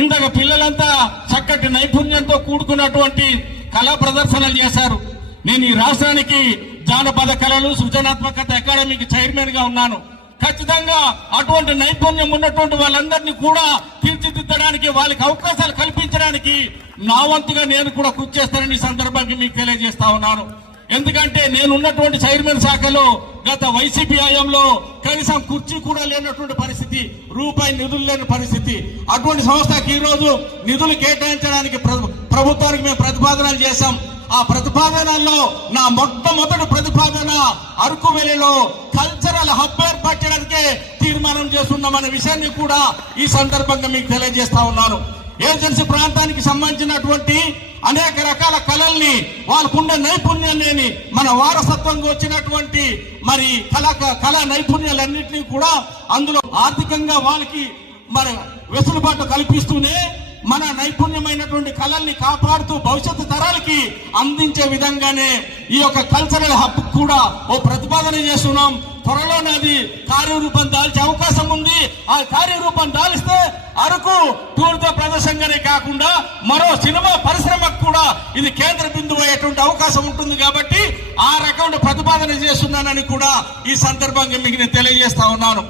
ఇంతగా పిల్లలంతా చక్కటి నైపుణ్యంతో కూడుకున్నటువంటి కళా ప్రదర్శనలు చేశారు. నేను ఈ రాష్ట్రానికి జానపద కళలు సృజనాత్మకత అకాడమీకి చైర్మన్ గా ఉన్నాను. ఖచ్చితంగా అటువంటి నైపుణ్యం ఉన్నటువంటి వాళ్ళందరినీ కూడా తీర్చిదిద్దడానికి, వాళ్ళకి అవకాశాలు కల్పించడానికి నా వంతుగా నేను కూడా కృషి చేస్తానని ఈ సందర్భంగా మీకు తెలియజేస్తా ఉన్నాను. ఎందుకంటే నేను ఉన్నటువంటి చైర్మన్ శాఖలో గత వైసీపీ హయాంలో కనీసం కుర్చీ కూడా లేనటువంటి పరిస్థితి, రూపాయి నిధులు లేని పరిస్థితి. అటువంటి సంస్థకి ఈ రోజు నిధులు కేటాయించడానికి ప్రభుత్వానికి మేము ప్రతిపాదనలు చేశాం. ఆ ప్రతిపాదనల్లో నా మొట్టమొదటి ప్రతిపాదన అరకు వ్యాలీలో కల్చరల్ హబ్ ఏర్పాటు చేయడానికే తీర్మానం చేస్తున్నామనే విషయాన్ని కూడా ఈ సందర్భంగా మీకు తెలియజేస్తా ఉన్నాను. ఏజెన్సీ ప్రాంతానికి సంబంధించినటువంటి అనేక రకాల కళల్ని, వాళ్ళకుండే నైపుణ్యాన్ని, మన వారసత్వంగా వచ్చినటువంటి మరి కళా నైపుణ్యాలన్నింటినీ కూడా అందులో ఆర్థికంగా వాళ్ళకి మరి వెసులుబాటు కల్పిస్తూనే మన నైపుణ్యమైనటువంటి కళల్ని కాపాడుతూ భవిష్యత్తు తరాలకి అందించే విధంగానే ఈ యొక్క కల్చరల్ హబ్ కూడా ఓ ప్రతిపాదన చేస్తున్నాం. త్వరలోనే అది కార్యరూపం దాల్చే అవకాశం ఉంది. ఆ కార్యరూపం దాలిస్తే అరకు టూరిజం ప్రదర్శనగానే కాకుండా మరో సినిమా పరిశ్రమకు కూడా ఇది కేంద్ర బిందువు అయ్యేటువంటి అవకాశం ఉంటుంది. కాబట్టి ఆ రకమైన ప్రతిపాదన చేస్తున్నానని కూడా ఈ సందర్భంగా మీకు నేను తెలియజేస్తా ఉన్నాను.